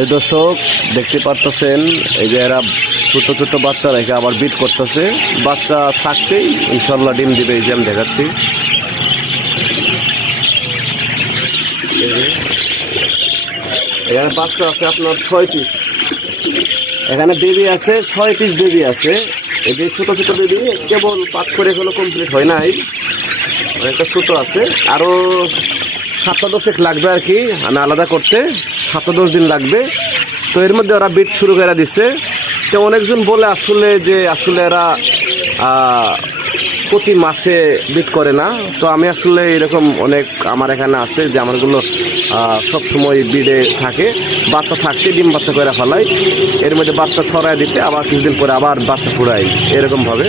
এই দর্শক দেখতে পারতেছেন, এই যে এরা ছোট ছোট বাচ্চা রেখে আবার বিট করতেছে। বাচ্চা থাকতেই ইনশাল্লাহ ডিম দিবে। এই যে আমি দেখাচ্ছি, এখানে বাচ্চা আছে আপনার 6 পিস, এখানে বেবি আছে 6 পিস বেবি আছে। এই যে ছোট ছোট বেবি কেবল পাক করে এখনো কমপ্লিট হয় নাই, অনেকটা ছোট আছে। আরও 7-10 লাগবে আর কি, আমি আলাদা করতে 7-10 দিন লাগবে। তো এর মধ্যে ওরা বিট শুরু করে দিচ্ছে। তো অনেকজন বলে আসলে যে আসলে এরা প্রতি মাসে বিট করে না। তো আমি আসলে এরকম অনেক আমার এখানে আছে যে আমারগুলো সবসময় বিডে থাকে, বাচ্চা থাকতে ডিম বাচ্চা করে ফেলাই, এর মধ্যে বাচ্চা ছড়ায় দিতে আবার কিছুদিন পরে আবার বাচ্চা ফুরাই, এরকমভাবে।